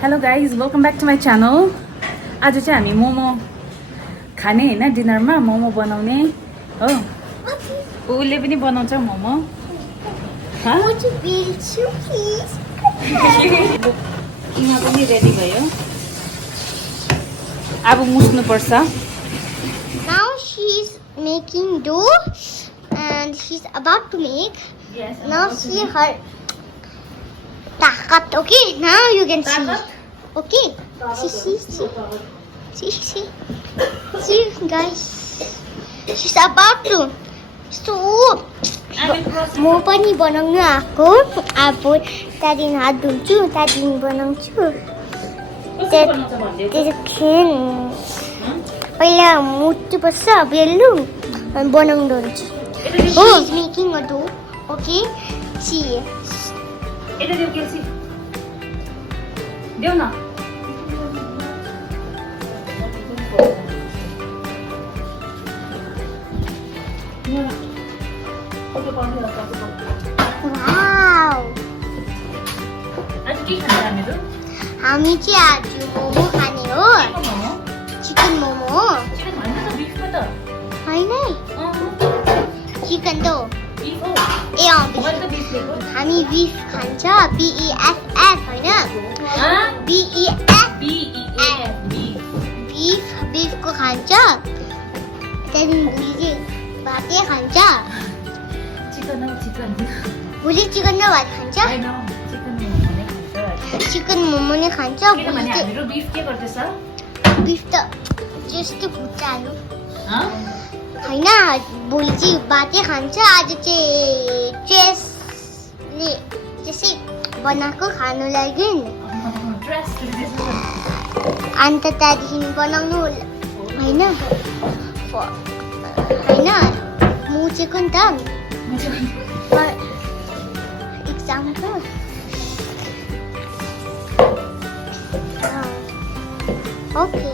Hello guys welcome back to my channel. आज चाहिँ हामी मोमो खाने होइन, डिनरमा मोमो बनाउने हो। उसले पनि बनाउँछ मोमो। इमा पनि रेडी भयो, अब मुस्नुपर्छ। Now she's making dough and she's about to make. Yes, now see her takat. Okay, now you can see. Okay, see guys, she's about to. So म पनि बनाउनु आएको। अब त्यहाँदेखि हात धुन्छु, त्यहाँदेखि बनाउँछु। त्यहाँदेखि पहिला मुट्नुपर्छ बेल्नु अनि बनाउँदो हुन्छ। हो making a dough. Okay see यता देऊ केल्सी, देऊ न। वाउ, आज के खाने हामीहरू? हामी चाहिँ आज मोमो खाने हो। चिकन मोमो चिकन भन्नु त, बिफ पो त होइन, चिकन त हो। बिफ हो। ए मैले त बिफ लिएको। हामी बिफ खान्छ, BEFF होइन, BEF बिफको खान्छ। त्यहाँदेखि भोलि चाहिँ भातै खान्छ। चिकन हो, चिकन। भोलि चिकन र भात खान्छ। होइन, चिकन मोमो नै खान्छ। चिकन मोमो नै खान्छ। किनभने भोलि चाहिँ हामीहरू बिफ के गर्दैछ? बिफ त जस्तो भुट्छ हाल्नु हँ? होइन, भोलि चाहिँ भातै खान्छ। आज चाहिँ त्यसले त्यसै बनाएको खानु लागि। अन्त त्यहाँदेखि बनाउनु होइन, होइन मुछेको नि त इक्जामको। ओके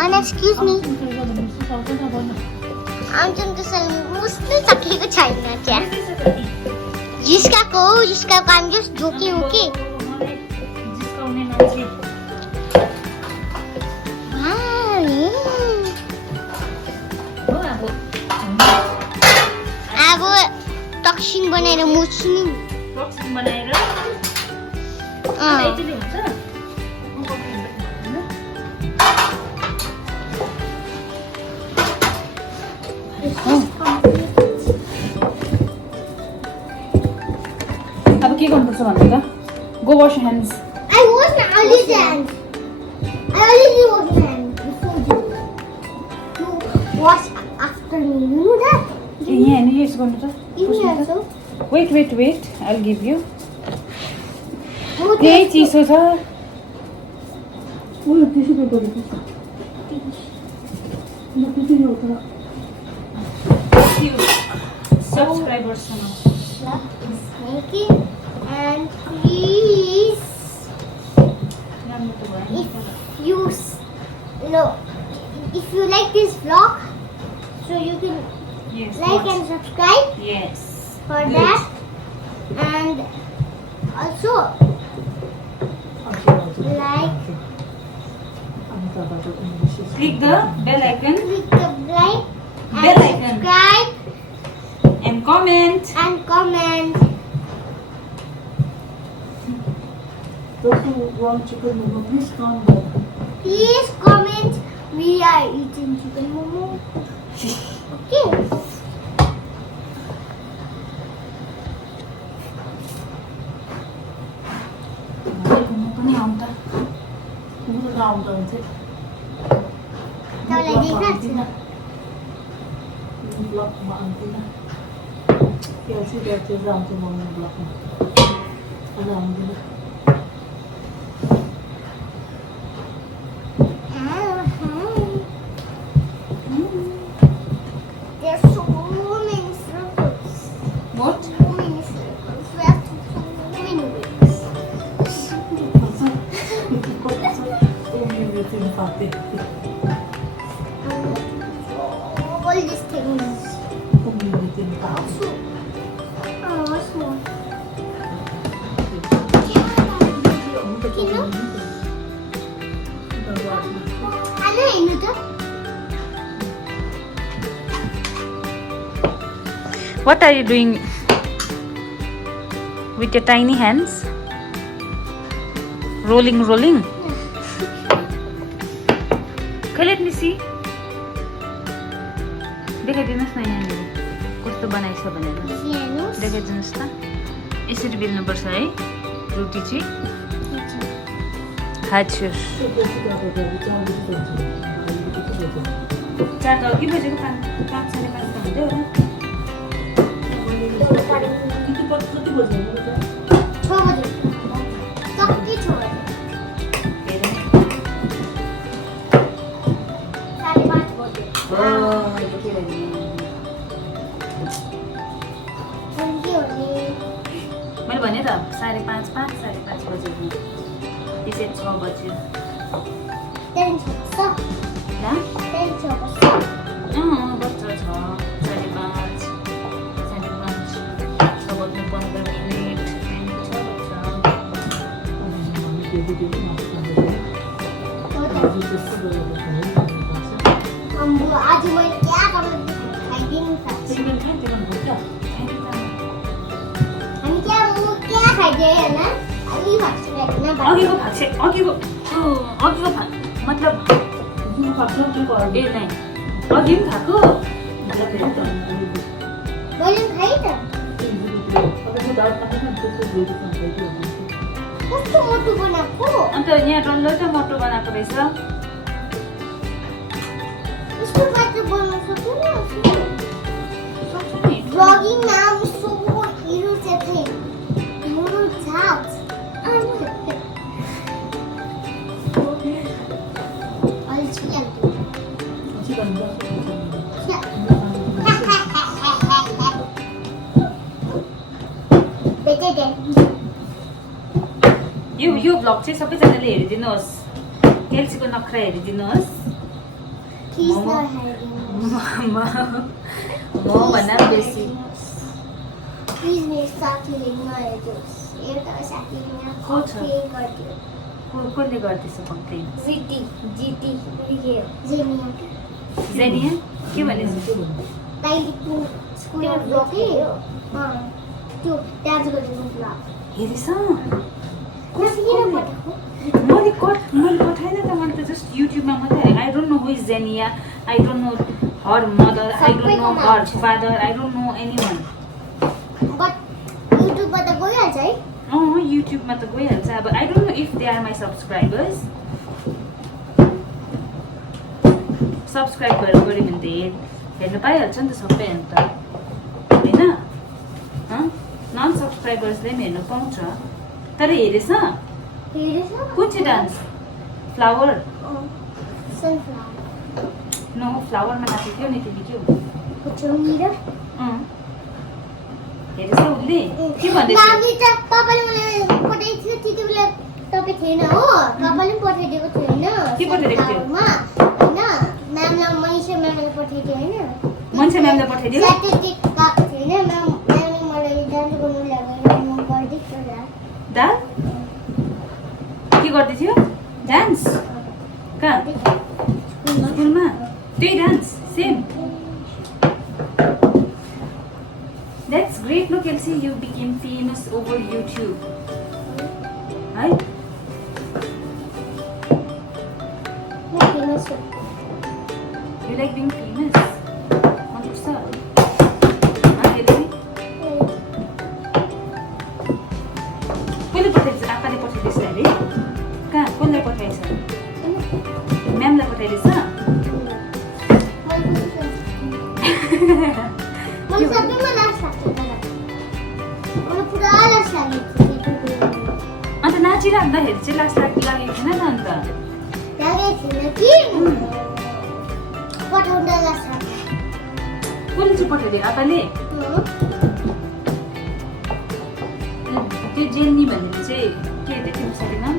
अनि एक्सक्युज मी, आउँछ त्यसरी मुस्नै सकेको छैन। त्यहाँ जिस्काको हामी जस्ट जोक्यौँ कि। अब टक्सिन बनाएर मुछ्नु। अब के गर्नुपर्छ भन्नु त? Go wash your hands. I washed my hands. I already washed my hands before you. You wash after me. You know that? यहाँ हेर्नु, यस गर्नु त। You also. Wait I'll give you. Oh, यही चिसो छ। Subscribers make it and please, if you like this vlog, so you can like and subscribe. Yes. For Good. that, and also like, Click the bell icon click the like and Bell icon. subscribe and comment. and comment. Those who want chicken momo, please comment. Please comment. We are eating chicken momo. Okay. पनि आउँछ। Momo round हुन्छ। तपाईँलाई देख्न छ? ब्लकमा आउँदैन। Kelsey ब्याचेर आउँछ मोमो ब्लकमा। अनि आउँदैन। There's so many circles. What? So many circles. We have to so many ways. All these things. Also, oh, what's more? What are you doing with your tiny hands? Rolling. Okay, let me see. देखाइदिनुहोस् न यहाँनिर कस्तो बनाइछ भनेर देखाइदिनुहोस् त यसरी बेल्नुपर्छ है रोटी चाहिँ हजुर 4 त अघि बजेको 5 साढे 5 त हुँदै होला कति बज्यो 6 बजे कति 6 बजे साढे 5 बजे मैले भने त 5:30 साढे 5 बजेको त्यसै 6 बज्यो बच्चा छ 5:30 साढे 5 6 बज्नु 15 मिनेट छ बच्चा आज मैले क्या खाइदिनु हामी क्या खाइदिए होइन अघिको मतलब ए नै अघि पनि खाएको मैले खाएँ त कस्तो मोटो बनाएको अन्त यहाँ डल्लो त मोटो बनाएको रहेछ यस्तो मात्र बनाउन सक्दैन सक्छु नि vlogging नाम सो हिरो चाहिँ हिरो झाट यो भ्लग चाहिँ सबैजनाले हेरिदिनुहोस् केल्सीको नखरा हेरिदिनुहोस् म भन्दा बेसी प्लिज मेरो साथीले नहेरिदियोस् एउटा साथीले यहाँ को छ? कम्प्लेन गरिदियो कसले गर्दैछ कम्प्लेन जिटी लेख्यो जेनिया के भनेछ दाइले स्कुलमा ब्लग हेऱ्यो त्यो डान्स गरेको ब्लग हेरेछ किन पठाएको मैले पठाएन त मैले त जस्ट युट्युबमा मात्रै I don't know who is Jenia I don't know her mother I don't know her father I don't know anyone but युट्युबमा त गइहाल्छ है युट्युबमा त गइहाल्छ अब I don't know if they are my subscribers subscribe गरेर गऱ्यो भने त हेर्नु पाइहाल्छ नि त सबै अन्त होइन नन सब्सक्राइबर्सले पनि हेर्नु पाउँछ तर हेरेछ कुन चाहिँ डान्स फ्लावर नो फ्लावरमा नाचेको थियो नि तिमी के हो हेरेछ उसले के भन्दैछ तपाईँले मलाई पठाइएको थियो त्यति बेला तपाईँ थिएन हो तपाईँले पनि पठाइदिएको थियो होइन के पठाइदिएको थियो होइन म्यामलाई मनिषा म्यामले पठाइदियो होइन मनिषा म्यामले पठाइदियो स्याटरडे गएको थियो होइन म्यामले मलाई डान्स गर्नु लाग्यो म गरिदिएको थियो दाल के गर्दै थियो डान्स कहाँ स्कुलमा त्यही dance same That's great, no, Kelsie. You became famous over YouTube. Hi. म फेमस छु You like being famous? मनपर्छ? Kelsie? कसले पठाइदिएछ? आपाले पठाइदिएछ अरे? कहाँ? कसले पठाइछ? म्यामलाई पठाइदिएछ? मैले सबैमा लास लाग्छ मलाई पुरा लास लागेको थियो अन्त नाचिराख्दाखेरि चाहिँ लास लागेको थिएन न अन्त लागेको थिएन कि पठाउँदा लास लाग्यो कुन चाहिँ पठाइदियो आपाले त्यो जेनी भन्ने चाहिँ के अरे त्यो साथी नाम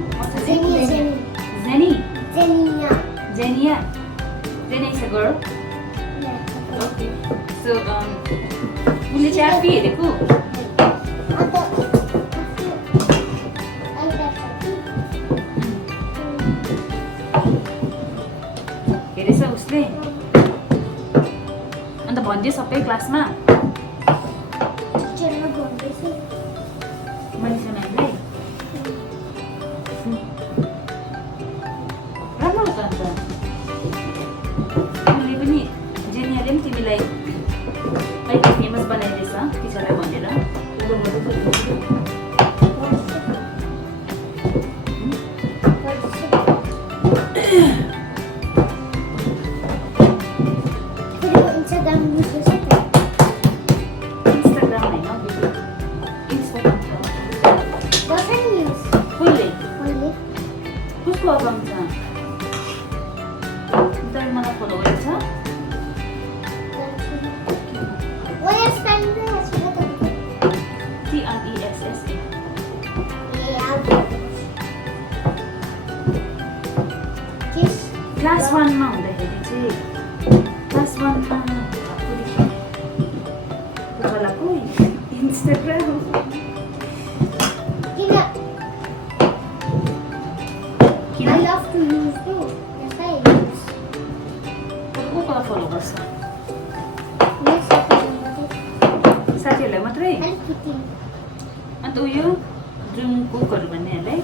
Jenny Jenia is a girl okay so उसले चाहिँ आफै हेरेको हेरेछ उसले अन्त भनिदियो सबै क्लासमा Instagram uses it. Instagram होइन भिडियो Instagram Doesn't use. कसले Only. कसको अकाउन्ट छ तर मलाई फलो गरेछ What is spelling this? TRESSA Yeah. Just class 1 मा हुँदाखेरि चाहिँ क्लास 1 मा चलाएको Instagram I love to use too. Yes, I use. कसलाई फलो गर्छ Yes, I can. साथीहरूलाई मात्रै Help eating. अन्त उयो जुन कुकहरू भन्नेहरूलाई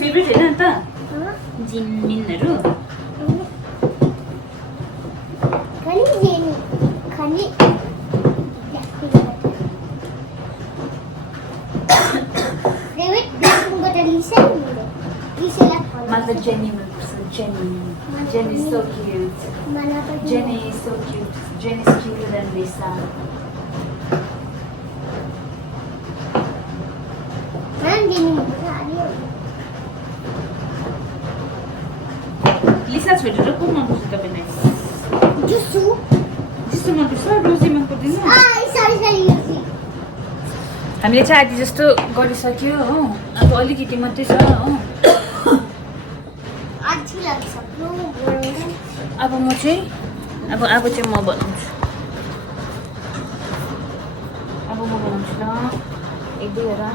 फेभरेट होइन अन्त Huh? जिनमिनहरू Kani Jenny. Kani. David, I'm going to listen. Listen like मलाई त जेनी मनपर्छ jenny is so cute Jenny is so cute Jenny is cuter than Lisa I'm Jenny. लिसा छोडेर को मनपर्छ तपाईँलाई Just two. जस्तो मनपर्छ रोजी मन पर्दैन Sorry. हामीले चाहिँ आधी जस्तो गरिसक्यो हो अब अलिकति मात्रै छ हो Actually, I'm so अब म चाहिँ अब चाहिँ म बनाउँछु अब म बनाउँछु ल एक दुईवटा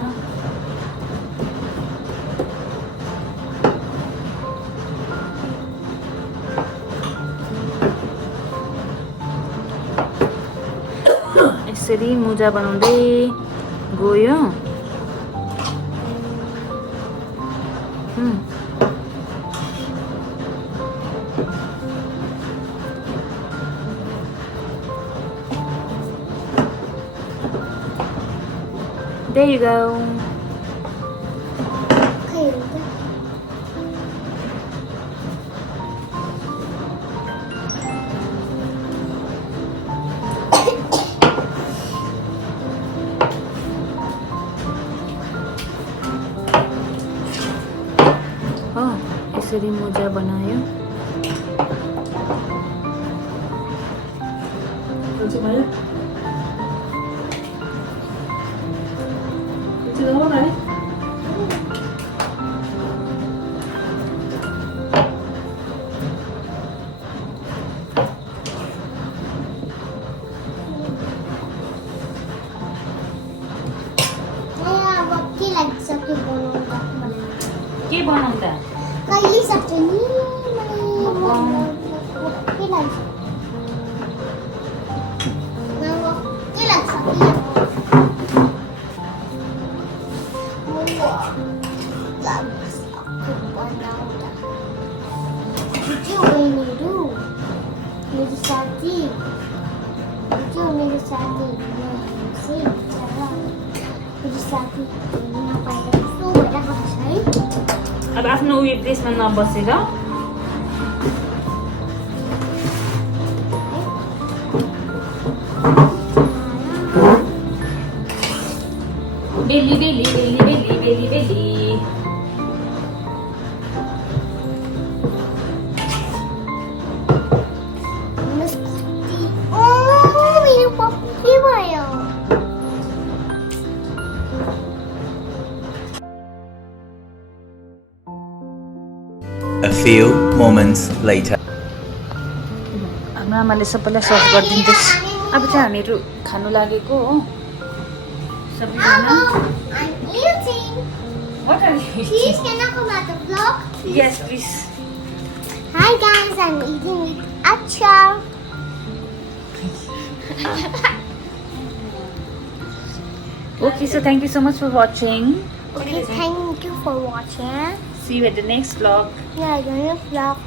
यसरी मुजा बनाउँदै गयो There you go. Okay. यसरी मोजा बनायो Kunci mana? Kunci nomor mana? के बनाउँदा कहिले सक्छ नि के लाग्छ के लाग्छ मेरो साथी मेरो साथी नपाएर कस्तो भइरहेको छ है अब आफ्नो उयो प्लेसमा नबसेर बेली बेली बेली बेली बेली बेली मेरो पप्पी के भयो A few moments later. हाम्रो आमाले सबैलाई सर्भ गरिदिँदैछ अब चाहिँ हामीहरू खानु लागेको हो सबैजना I'm eating. What are you Please, eating? can I come out the vlog? Yes, please. Hi guys, I'm eating with achar. Okay, so thank you so much for watching. Okay, thank you for watching. See you at the next vlog. Yeah, the next vlog.